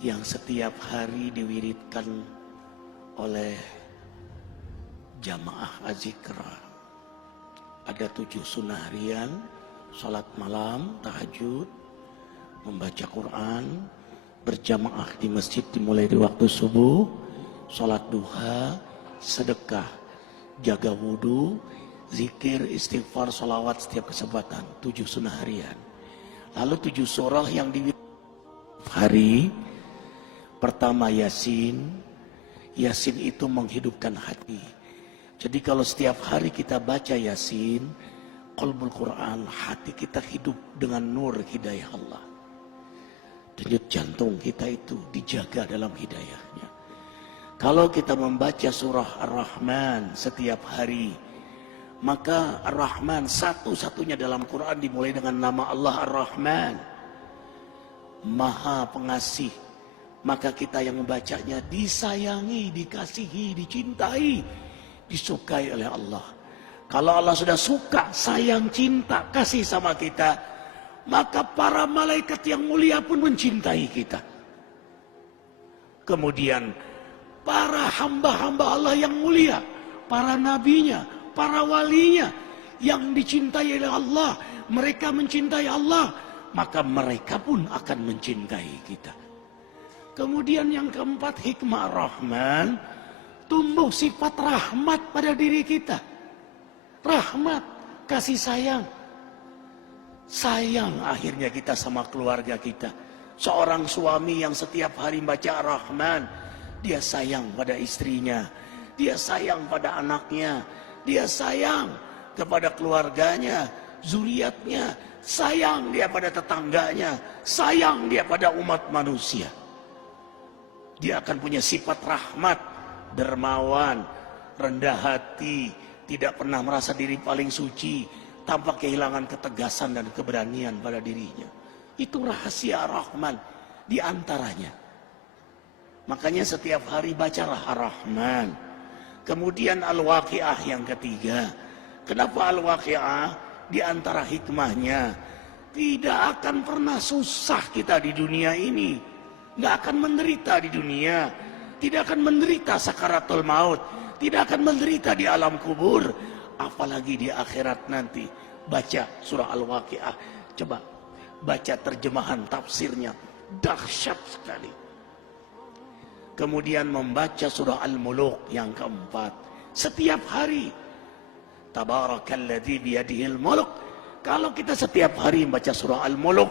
yang setiap hari diwiridkan oleh jamaah azikra. Ada 7 sunnah harian, salat malam, tahajud, membaca Quran, berjamaah di masjid dimulai di waktu subuh, salat duha, sedekah, jaga wudhu, zikir, istighfar, salawat setiap kesempatan. 7 sunnah harian. Lalu 7 surah yang di hari. Pertama Yasin. Yasin itu menghidupkan hati. Jadi kalau setiap hari kita baca Yasin, qalbul Quran, hati kita hidup dengan nur hidayah Allah. Denyut jantung kita itu dijaga dalam hidayahnya. Kalau kita membaca surah Ar-Rahman setiap hari, maka Ar-Rahman satu-satunya dalam Quran dimulai dengan nama Allah Ar-Rahman, Maha Pengasih. Maka kita yang membacanya disayangi, dikasihi, dicintai, disukai oleh Allah. Kalau Allah sudah suka, sayang, cinta, kasih sama kita, maka para malaikat yang mulia pun mencintai kita. Kemudian para hamba-hamba Allah yang mulia, para nabinya, para walinya yang dicintai oleh Allah, mereka mencintai Allah, maka mereka pun akan mencintai kita. Kemudian yang keempat, hikmah Rahman, tumbuh sifat rahmat pada diri kita. Rahmat, kasih sayang. Sayang akhirnya kita sama keluarga kita. Seorang suami yang setiap hari baca Rahman, dia sayang pada istrinya, dia sayang pada anaknya, dia sayang kepada keluarganya, zuriatnya, sayang dia pada tetangganya, sayang dia pada umat manusia. Dia akan punya sifat rahmat, dermawan, rendah hati, tidak pernah merasa diri paling suci, tanpa kehilangan ketegasan dan keberanian pada dirinya. Itu rahasia Rahman di antaranya. Makanya setiap hari bacalah Ar-Rahman. Kemudian Al-Waqi'ah yang ketiga. Kenapa Al-Waqi'ah? Di antara hikmahnya, tidak akan pernah susah kita di dunia ini. Nggak akan menderita di dunia, tidak akan menderita sakaratul maut, tidak akan menderita di alam kubur, apalagi di akhirat nanti. Baca surah Al-Waqi'ah, coba baca terjemahan tafsirnya, dahsyat sekali. Kemudian membaca surah Al-Muluk yang keempat setiap hari. Tabarakalladzi biyadihil muluk. Kalau kita setiap hari membaca surah Al-Muluk,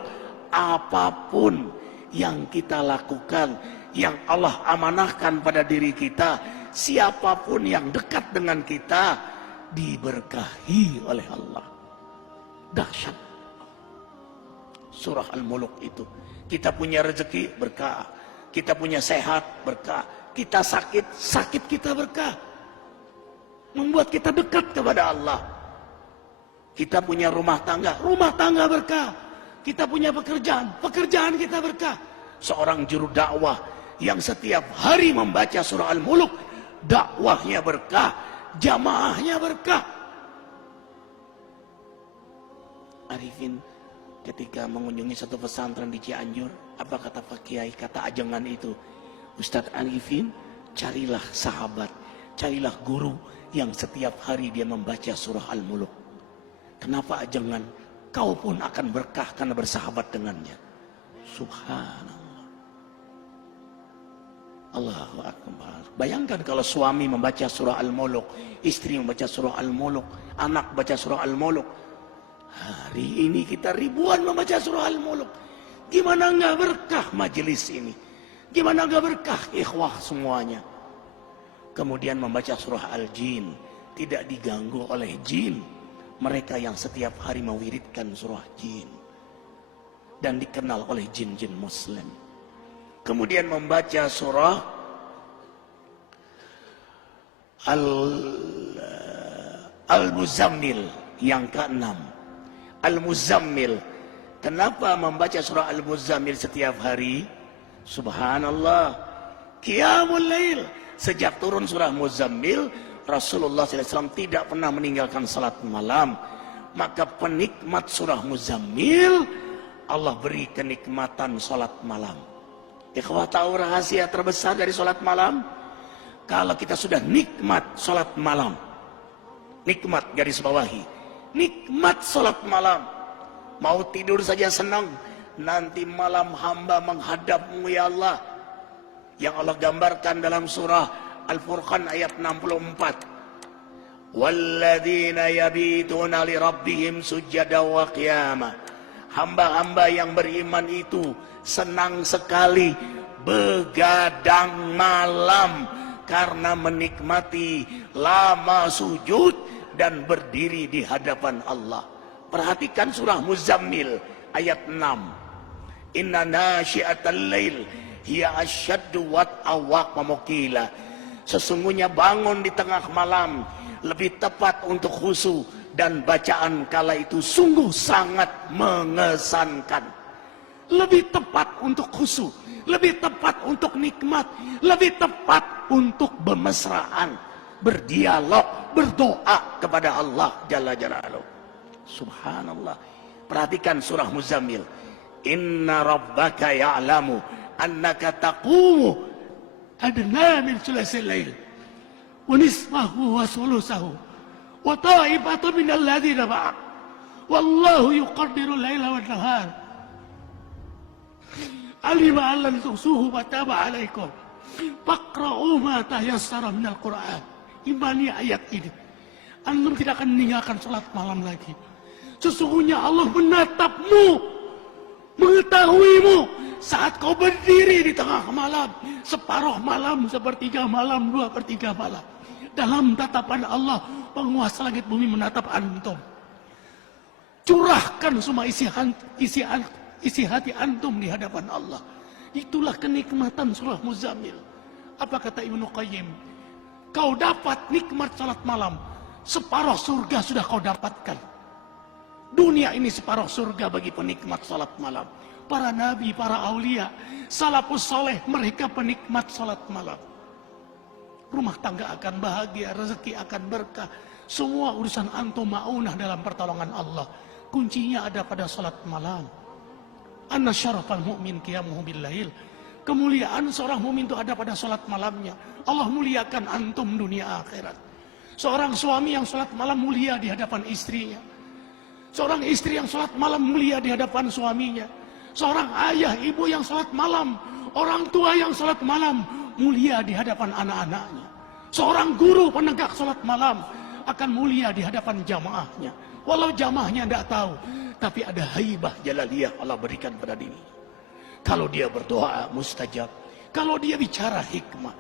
apapun yang kita lakukan, yang Allah amanahkan pada diri kita, siapapun yang dekat dengan kita, diberkahi oleh Allah. Dahsyat surah Al-Muluk itu. Kita punya rezeki, berkah. Kita punya sehat, berkah. Kita sakit, sakit kita berkah. Membuat kita dekat kepada Allah. Kita punya rumah tangga berkah. Kita punya pekerjaan, pekerjaan kita berkah. Seorang juru dakwah yang setiap hari membaca surah Al-Muluk, dakwahnya berkah, jamaahnya berkah. Arifin ketika mengunjungi satu pesantren di Cianjur, apa kata Pak Kiai, kata ajengan itu, Ustadz Arifin, carilah sahabat, carilah guru yang setiap hari dia membaca surah Al-Muluk. Kenapa ajengan? Kau pun akan berkah karena bersahabat dengannya. Subhanallah. Allahu Akbar. Bayangkan kalau suami membaca surah Al-Muluk, istri membaca surah Al-Muluk, anak baca surah Al-Muluk. Hari ini kita ribuan membaca surah Al-Muluk. Gimana enggak berkah majelis ini? Gimana enggak berkah ikhwah semuanya? Kemudian membaca surah Al-Jin, tidak diganggu oleh jin. Mereka yang setiap hari mewiridkan surah jin dan dikenal oleh jin-jin muslim. Kemudian membaca surah Al-Muzammil yang ke-6. Al-Muzammil. Kenapa membaca surah Al-Muzammil setiap hari? Subhanallah. Qiyamul Lail. Sejak turun surah Muzammil, Rasulullah SAW tidak pernah meninggalkan salat malam. Maka penikmat surah Muzammil, Allah beri kenikmatan salat malam. Ikhwah, tahu rahasia terbesar dari sholat malam? Kalau kita sudah nikmat sholat malam, nikmat, garis bawahi, nikmat sholat malam, mau tidur saja senang, nanti malam hamba menghadapmu ya Allah, yang Allah gambarkan dalam surah Al-Furqan ayat 64. Walladzina yabituna li rabbihim sujada wa qiyama. Hamba-hamba yang beriman itu senang sekali begadang malam karena menikmati lama sujud dan berdiri di hadapan Allah. Perhatikan surah Muzammil ayat 6. Inna nasyi'atal lail hiya asyaddu wat'a wa muqila. Sesungguhnya bangun di tengah malam lebih tepat untuk khusyuk dan bacaan kala itu sungguh sangat mengesankan. Lebih tepat untuk khusyuk, lebih tepat untuk nikmat, lebih tepat untuk bermesraan, berdialog, berdoa kepada Allah Jalla Jalaluhu. Subhanallah. Perhatikan surah Muzammil. Inna rabbaka ya'lamu annaka taqumu adna min sulasil lail wa nisfahu wa sulusahu wa ta'ifatu min alladhina ma'ak wallahu yuqaddiru laila wa nahar alima an lam tuhsuhu wa taba alaikum faqra'u ma tayassara minal Qur'an. Imani ayat ini, antum tidak akan meninggalkan salat malam lagi. Sesungguhnya Allah menatapmu, mengetahuimu saat kau berdiri di tengah malam, separuh malam, sepertiga malam, 2/3 malam. Dalam tatapan Allah, penguasa langit bumi menatap antum. Curahkan semua isi hati antum di hadapan Allah. Itulah kenikmatan surah Muzammil. Apa kata Ibnu Qayyim? Kau dapat nikmat salat malam, separuh surga sudah kau dapatkan. Dunia ini separuh surga bagi penikmat salat malam. Para nabi, para aulia, salafus soleh, mereka penikmat salat malam. Rumah tangga akan bahagia, rezeki akan berkah. Semua urusan antum ma'unah dalam pertolongan Allah. Kuncinya ada pada salat malam. Anna syarafal mu'min qiyamuhu bil-lail. Kemuliaan seorang mukmin itu ada pada salat malamnya. Allah muliakan antum dunia akhirat. Seorang suami yang salat malam mulia di hadapan istrinya. Seorang istri yang salat malam mulia di hadapan suaminya. Seorang ayah, ibu yang salat malam, orang tua yang salat malam mulia di hadapan anak-anaknya. Seorang guru penegak salat malam akan mulia di hadapan jamaahnya. Walau jamaahnya tidak tahu, tapi ada haibah jalaliyah Allah berikan pada diri. Kalau dia berdoa mustajab, kalau dia bicara hikmah,